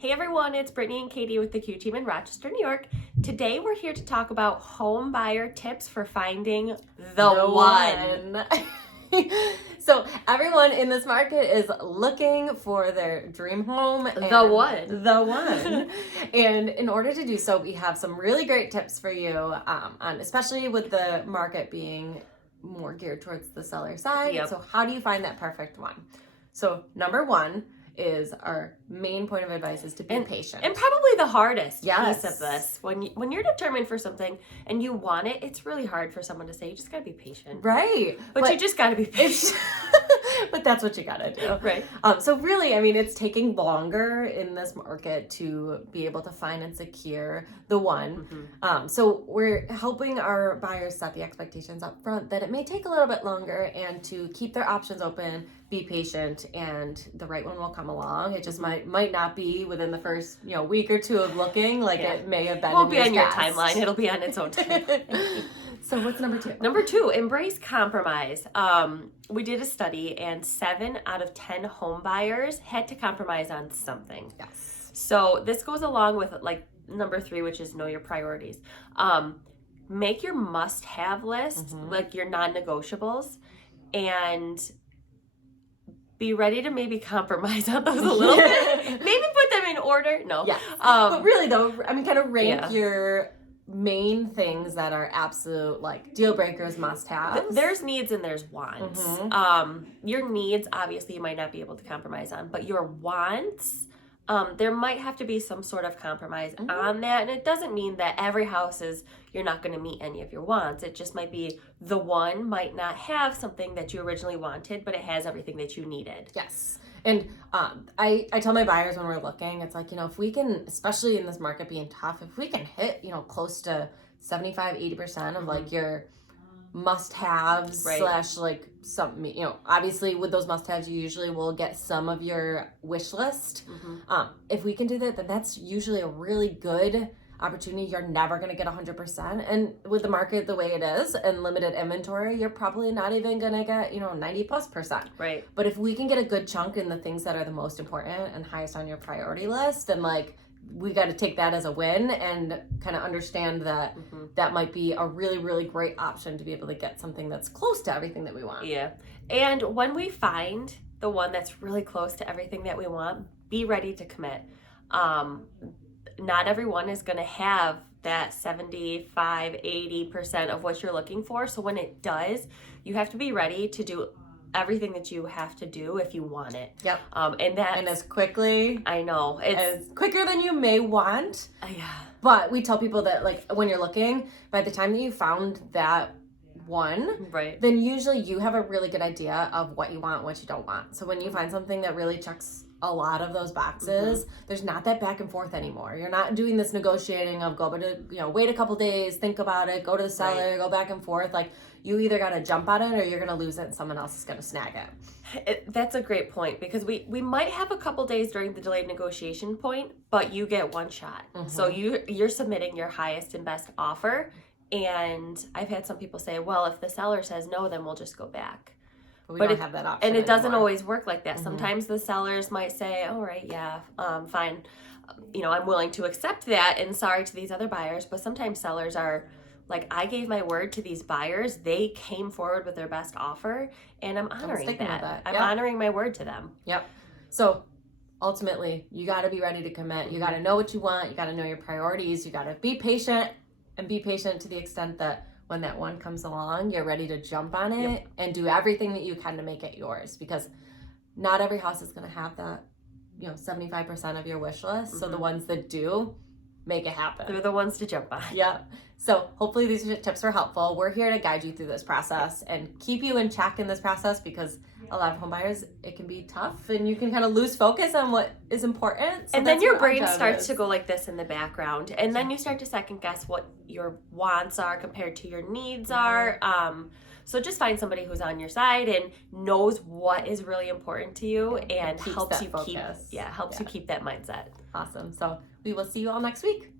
Hey everyone, it's Brittany and Katie with the Q Team in Rochester, New York. Today we're here to talk about home buyer tips for finding the one. So everyone in this market is looking for their dream home. The one. And in order to do so, we have some really great tips for you, on, especially with the market being more geared towards the seller side. Yep. So how do you find that perfect one? So number one is our main point of advice is to be patient. And probably the hardest Yes. piece of this. When you're determined for something and you want it, it's really hard for someone to say, you just gotta be patient. Right. But you just gotta be patient. But that's what you gotta do. Right. So really, I mean, it's taking longer in this market to be able to find and secure the one. Mm-hmm. So we're helping our buyers set the expectations up front that it may take a little bit longer and to keep their options open, be patient, and the right one will come along. It just might not be within the first week or two of looking like it may have been. It won't in be on your past. timeline. It'll be on its own time. So what's number two? Number two, embrace compromise. We did a study and 7 out of 10 home buyers had to compromise on something. Yes. So this goes along with like number 3, which is know your priorities. Make your must-have list, like your non-negotiables, and be ready to maybe compromise on those a little bit. Maybe put them in order. No. Yeah. But really though, I mean, kind of rank your main things that are absolute like deal breakers, must have. There's needs and there's wants. Your needs, obviously, you might not be able to compromise on, but your wants, there might have to be some sort of compromise on that. And it doesn't mean that every house you're not going to meet any of your wants. It just might be the one might not have something that you originally wanted, but it has everything that you needed. Yes. And I tell my buyers when we're looking, it's like, if we can, especially in this market being tough, if we can hit, close to 75-80% of like your must-haves slash like some, obviously with those must-haves, you usually will get some of your wish list. If we can do that, then that's usually a really good opportunity. You're never going to get 100%. And with the market the way it is and limited inventory, you're probably not even going to get, 90+%. Right. But if we can get a good chunk in the things that are the most important and highest on your priority list, then like we got to take that as a win and kind of understand that that might be a really, really great option to be able to get something that's close to everything that we want. Yeah. And when we find the one that's really close to everything that we want, be ready to commit. Not everyone is going to have that 75-80% of what you're looking for. So when it does, you have to be ready to do everything that you have to do if you want it. Yep. And as quickly. I know. It's as quicker than you may want. Yeah. But we tell people that like when you're looking, by the time that you found that one, then usually you have a really good idea of what you want, what you don't want. So when you find something that really checks a lot of those boxes, there's not that back and forth anymore. You're not doing this negotiating of wait a couple days, think about it, go to the seller, go back and forth. Like you either got to jump on it or you're going to lose it and someone else is going to snag it. That's a great point because we might have a couple days during the delayed negotiation point, but you get one shot. So you're submitting your highest and best offer. And I've had some people say, well, if the seller says no, then we'll just go back. But we don't have that option and it anymore. Doesn't always work like that. Sometimes the sellers might say, all right, yeah, fine. I'm willing to accept that and sorry to these other buyers. But sometimes sellers are like, I gave my word to these buyers. They came forward with their best offer and I'm honoring that. I'm honoring my word to them. Yep. So ultimately, you got to be ready to commit. You got to know what you want. You got to know your priorities. You got to be patient and be patient to the extent that when that one comes along, you're ready to jump on it and do everything that you can to make it yours, because not every house is going to have that, 75% of your wish list. So the ones that do, make it happen. They're the ones to jump on. Yeah. So hopefully these tips are helpful. We're here to guide you through this process and keep you in check in this process, because a lot of home buyers, it can be tough and you can kind of lose focus on what is important. So and then your brain starts to go like this in the background. And then you start to second guess what your wants are compared to your needs are. So just find somebody who's on your side and knows what is really important to you and helps you keep you keep that mindset. Awesome. So we will see you all next week.